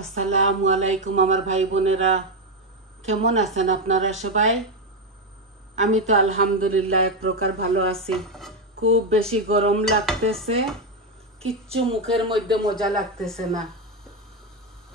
আসসালামু আলাইকুম আমার ভাই বোনেরা, কেমন আছেন আপনারা সবাই? আমি তো আলহামদুলিল্লাহ এক প্রকার ভালো আছি। খুব বেশি গরম লাগতেছে, কিচ্ছু মুখের মধ্যে মজা লাগতেছে না।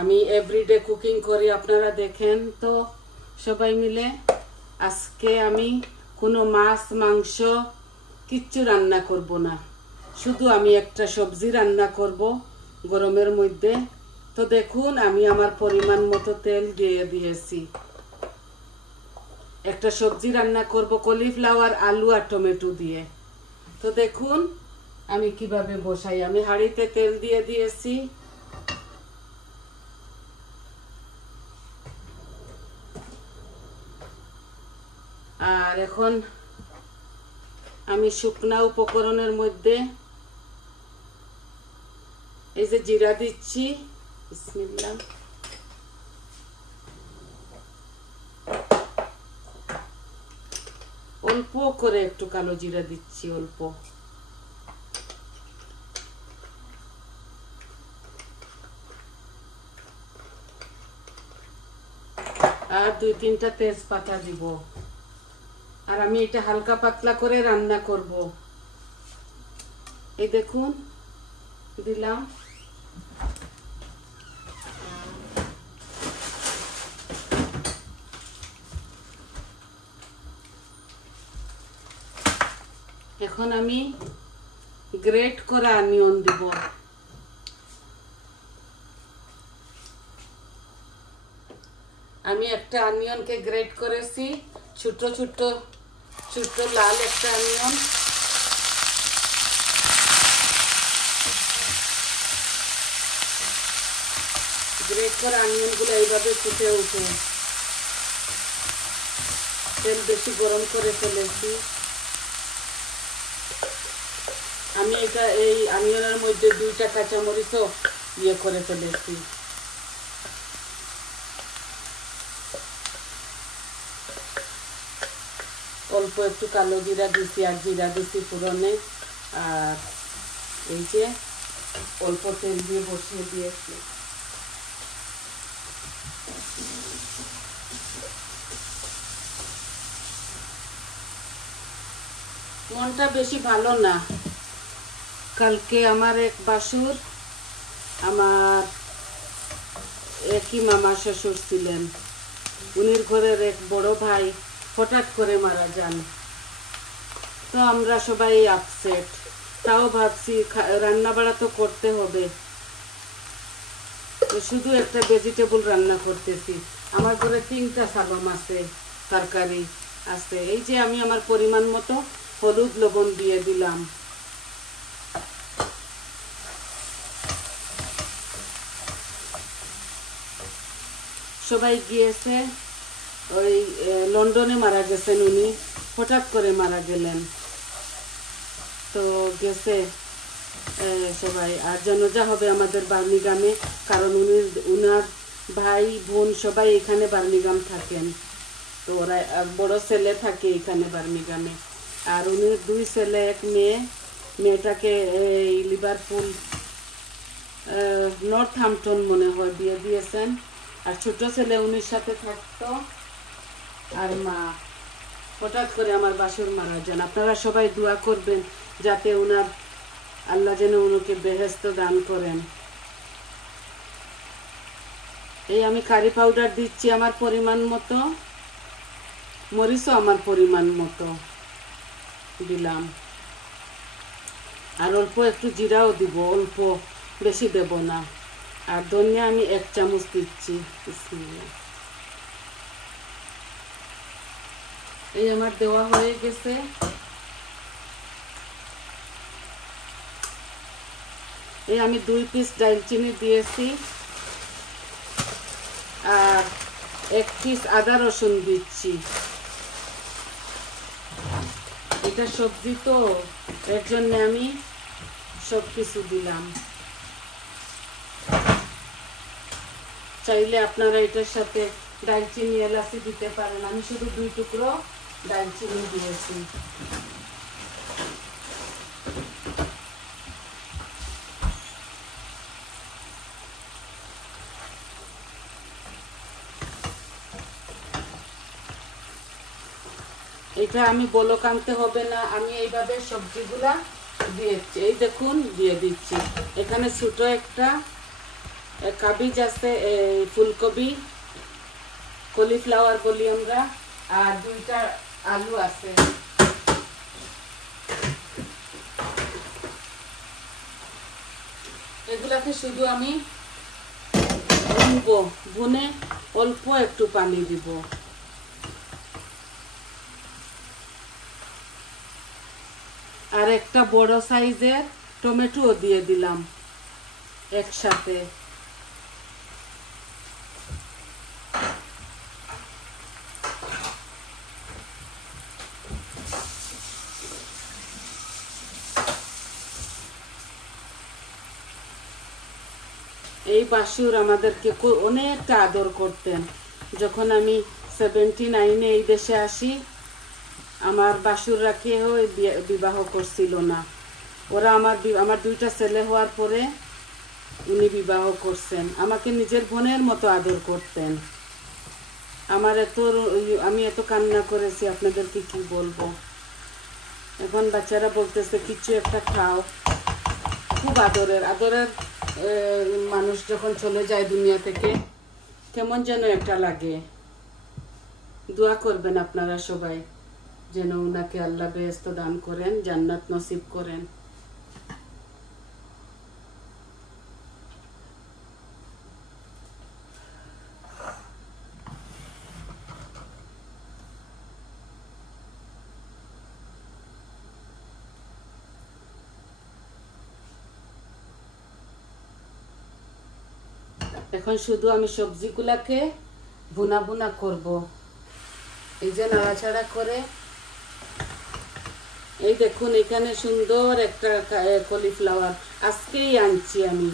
আমি এভরিডে কুকিং করি, আপনারা দেখেন তো সবাই মিলে। আজকে আমি কোনো মাছ মাংস কিচ্ছু রান্না করব না, শুধু আমি একটা সবজি রান্না করব গরমের মধ্যে। তো দেখুন, আমি আমার পরিমাণ মতো তেল দিয়ে দিয়েছি। একটা সবজি রান্না করব কলিফ্লাওয়ার, আলু আর টমেটো দিয়ে। তো দেখুন আমি কিভাবে বসাই। আমি হাঁড়িতে তেল দিয়ে দিয়েছি। আর এখন আমি শুকনা উপকরণের মধ্যে এই যে জিরা দিচ্ছি। বিসমিল্লাহ। অল্প করে একটু কালো জিরা দিচ্ছি, অল্প। আর 2-3টা তেজপাতা দিব। আর আমি এটা হালকা পাতলা করে রান্না করব। এই দেখুন দিলাম। এখন আমি গ্রেট করা অনিয়ন দিব। আমি একটা অনিয়নকে গ্রেট করেছি, ছোট ছোট ছোট লাল একটা অনিয়ন। গ্রেট করা অনিয়নগুলো এইভাবে ফুটে উঠে। তেল বেশি গরম করে ফেলেছি আমি। এটা এই অনিয়নের মধ্যে 2টা কাঁচামরিচও করে ফেলেছি। অল্প একটু কালো জিরা দিছি আর জিরা দিছি ফোড়নে। আর এই যে অল্প তেল দিয়ে বসিয়ে দিয়েছি। মনটা বেশি ভালো না। কালকে আমার এক বাসুর, আমার একই মামা শ্বশুর ছিলেন, উনির ঘরের এক বড় ভাই হঠাৎ করে মারা যান। তো আমরা সবাই আপসেট। তাও ভাবছি রান্না বাড়া তো করতে হবে, তো শুধু একটা ভেজিটেবল রান্না করতেছি। আমার ঘরে 3টা সাবাম আছে, তরকারি আছে। এই যে আমি আমার পরিমাণ মতো হলুদ লবণ দিয়ে দিলাম। সবাই গিয়েছে, ওই লন্ডনে মারা গেছেন উনি, হঠাৎ করে মারা গেলেন। তো গেছে সবাই। আর জানাজা হবে আমাদের বার্মিংহামে, কারণ উনার ভাই বোন সবাই এখানে বার্মিংহাম থাকেন। তো ওরা বড় ছেলে থাকে এখানে বার্মিংহামে। আর উনির 2 ছেলে, এক মেয়ে। মেয়েটাকে এই লিভারপুল, নর্থহ্যাম্পটন মনে হয় বিয়ে দিয়েছেন। আর ছোট ছেলে উনির সাথে থাকতো। আর মা। হঠাৎ করে আমার বাসুর মারা যান। আপনারা সবাই দোয়া করবেন যাতে উনার আল্লাহ যেন উনাকে বেহেশত দান করেন। এই আমি কারি পাউডার দিচ্ছি আমার পরিমাণ মতো, মরিচও আমার পরিমাণ মতো দিলাম। আর অল্প একটু জিরাও দিব, অল্প, বেশি দেব না। আর ধনিয়া আমি 1 চামচ দিচ্ছি। এই আমার দেওয়া হয়ে গেছে। এই আমি 2 পিস দারচিনি দিয়েছি আর 1 পিস আদা রসুন দিচ্ছি। এটা সবজি তো, এর জন্য আমি সব কিছু দিলাম। চাইলে আপনারা এটার সাথে দারচিনি এলাচি দিতে পারেন। আমি শুধু 2 টুকরো দারচিনি দিয়েছি। এটা আমি বলক আনতে হবে না, আমি এইভাবে সবজিগুলা দিয়েছি। এই দেখুন দিয়ে দিচ্ছি। এখানে ছোট একটা কাবিজ আছে, ফুলকপি কলিফ্লাওয়ার বলি আমরা, আর 2টা আলু আছে। এগুলাকে শুধু আমি ভুনবো, ভুনে অল্প একটু পানি দিব। আর একটা বড় সাইজের টমেটো দিয়ে দিলাম একসাথে। এই বাসুর আমাদেরকে অনেকটা আদর করতেন। যখন আমি 79-এ এই দেশে আসি, আমার বাসুররা কেউ বিবাহ করছিল না। ওরা আমার 2টা ছেলে হওয়ার পরে উনি বিবাহ করছেন। আমাকে নিজের বোনের মতো আদর করতেন। আমি এত কান্না করেছি, আপনাদেরকে কি বলবো। এখন বাচ্চারা বলতেছে কিছু একটা খাও। খুব আদরের মানুষ যখন চলে যায় দুনিয়া থেকে কেমন যেন একটা লাগে। দোয়া করবেন আপনারা সবাই যেন উনাকে আল্লাহ বেহেশত দান করেন, জান্নাত নসিব করেন। এখন শুধু আমি সবজিগুলাকে ভুনা ভুনা করব। এই যে নাড়াচাড়া করে, এই দেখুন এখানে সুন্দর একটা কলিফ্লাওয়ার আজকেই আনছি আমি।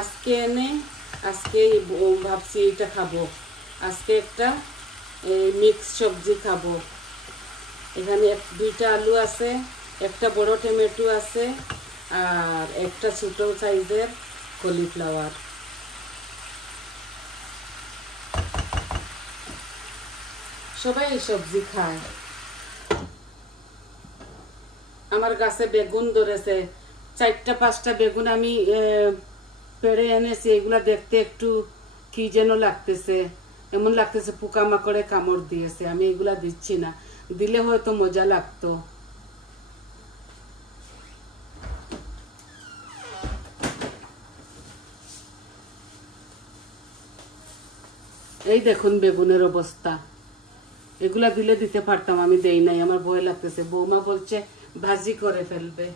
আজকে এনে আজকেই ভাবছি এটা খাবো। আজকে একটা মিক্স সবজি খাবো। এখানে 2টা আলু আছে, একটা বড় টমেটো আছে, আর একটা ছোট সাইজের কলিফ্লাওয়ার। সবাই এই সবজি খায়। আমার গাছে বেগুন ধরেছে, 4টা-5টা বেগুন আমি পেড়ে এনেছি। এগুলা দেখতে একটু কি যেন লাগতেছে, এমন লাগতেছে পোকামাকড়ে কামড় দিয়েছে। আমি এগুলা দিচ্ছি না, দিলে হয়তো মজা লাগতো। এই দেখুন বেগুনের অবস্থা। এগুলা দিতে পারতাম, আমি দেই নাই, আমার ভয় লাগতেছে। বৌমা বলছে ভাজি করে ফেলবে।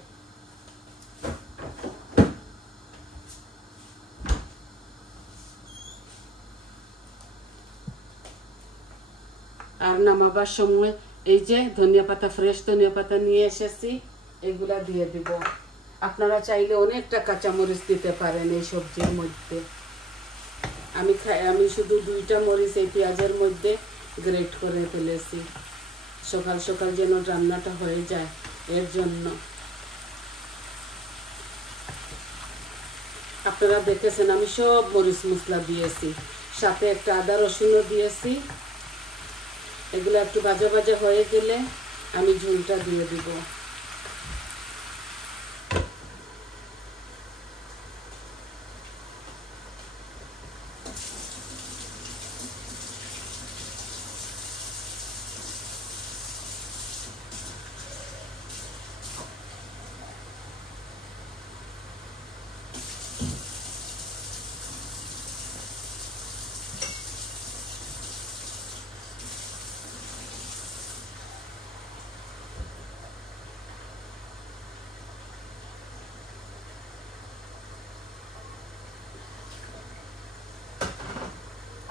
আর নামাবার সময় এই যে ধনিয়া পাতা, ফ্রেশ ধনিয়া পাতা নিয়ে এসেছি, এগুলা দিয়ে দিব। আপনারা চাইলে অনেকটা কাঁচামরিচ দিতে পারেন এই সবজির মধ্যে। আমি শুধু 2টা মরিচ এই পেঁয়াজের মধ্যে গ্রেট করে ফেলেছি, সকাল সকাল যেন রান্নাটা হয়ে যায় এর জন্য। আপনারা দেখেছেন আমি সব মরিচ মশলা দিয়েছি, সাথে একটা আদা রসুনও দিয়েছি। এগুলো একটু ভাজা ভাজা হয়ে গেলে আমি ঝোলটা দিয়ে দিব।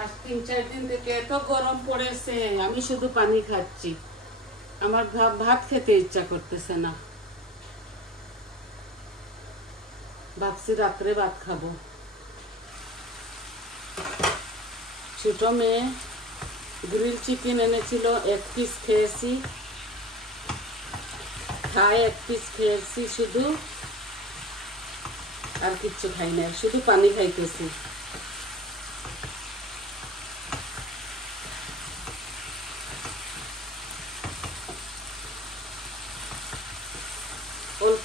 আজ 3-4 দিন থেকে এত গরম পড়েছে, আমি শুধু পানি খাচ্ছি। আমার ভাত খেতে ইচ্ছা করতেছে না। ভাবছি রাত্রে ভাত খাবো। ছোট মেয়ে গ্রিল চিকেন এনেছিল, 1 পিস খেয়েছি, 1 পিস খেয়েছি শুধু, আর কিচ্ছু খাই না, শুধু পানি খাইতেছি।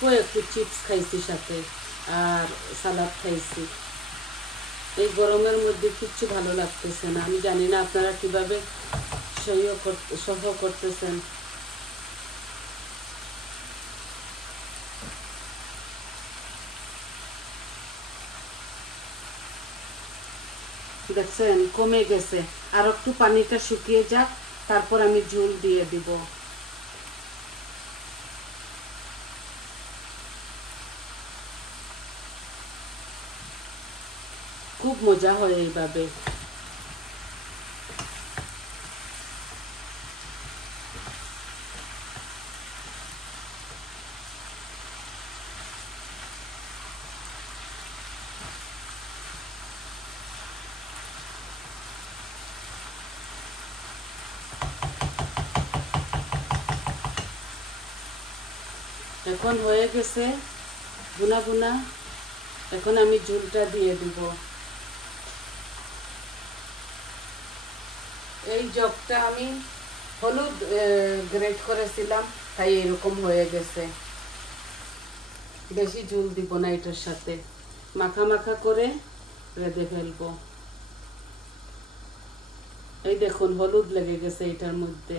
অল্প একটু চিপস খাইছি সাথে, আর সালাদ খাইছি। এই গরমের মধ্যে কিচ্ছু ভালো লাগতেছে না। আমি জানি না আপনারা কিভাবে সহ্য করতেছেন। দেখছেন কমে গেছে, আর একটু পানিটা শুকিয়ে যাক, তারপর আমি ঝোল দিয়ে দিব। খুব মজা হয় এইভাবে। এখন হয়ে গেছে বুনা বুনা, এখন আমি ঝোলটা দিয়ে দিব। এই জগটা আমি হলুদ গ্রেট করেছিলাম, তাই এরকম হয়ে গেছে। বেশি ঝোল দিব না, এটার সাথে মাখা মাখা করে রেঁধে ফেলবো। এই দেখুন হলুদ লেগে গেছে এটার মধ্যে।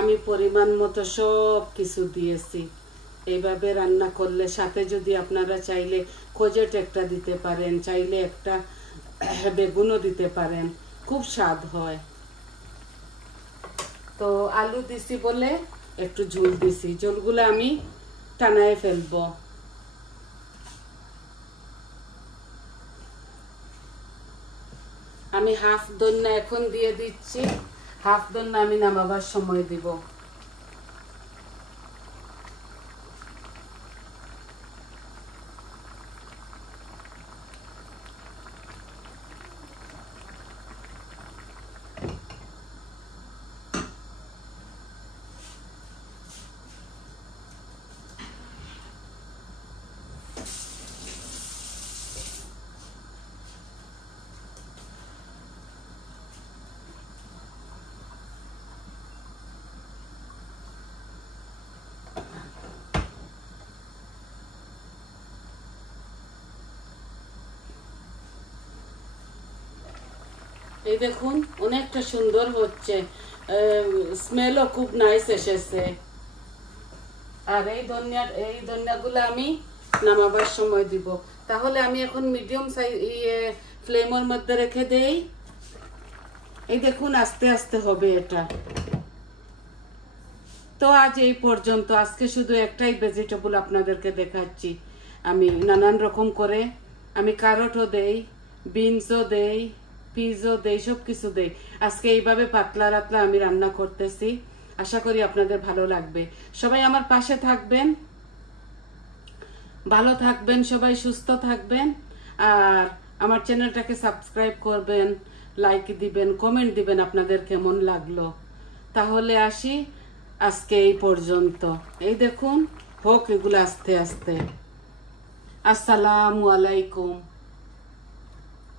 আমি পরিমাণ মতো সব কিছু দিয়েছি। এইভাবে রান্না করলে সাথে যদি আপনারা চাইলে কোজেট একটা দিতে পারেন, চাইলে একটা বেগুনও দিতে পারেন, খুব স্বাদ হয়। তো আলু দিছি বলে একটু ঝোল দিছি, ঝোলগুলো আমি টানায় ফেলবো। আমি হাফ দন্না এখন দিয়ে দিচ্ছি, হাফ দন্না আমি নামাবার সময় দিব। এই দেখুন অনেকটা সুন্দর হচ্ছে, স্মেলও খুব নাইস এসেছে। আর এই ধনিয়াগুলো আমি নামাবার সময় দিব। তাহলে আমি এখন মিডিয়াম সাইজ ফ্লেমের মধ্যে রেখে দেই। এই দেখুন আস্তে আস্তে হবে এটা। তো আজ এই পর্যন্ত। আজকে শুধু একটাই ভেজিটেবল আপনাদেরকে দেখাচ্ছি। আমি নানান রকম করে আমি ক্যারটও দেই, বিনসও দেই, পিসও দেই, সব কিছু দেই। আজকে এইভাবে পাতলা রাতলা আমি রান্না করতেছি। আশা করি আপনাদের ভালো লাগবে। সবাই আমার পাশে থাকবেন, ভালো থাকবেন, সবাই সুস্থ থাকবেন। আর আমার চ্যানেলটাকে সাবস্ক্রাইব করবেন, লাইক দিবেন, কমেন্ট দিবেন আপনাদের কেমন লাগলো। তাহলে আসি আজকে এই পর্যন্ত। এই দেখুন হোক এগুলো আস্তে আস্তে। আসসালামু আলাইকুম।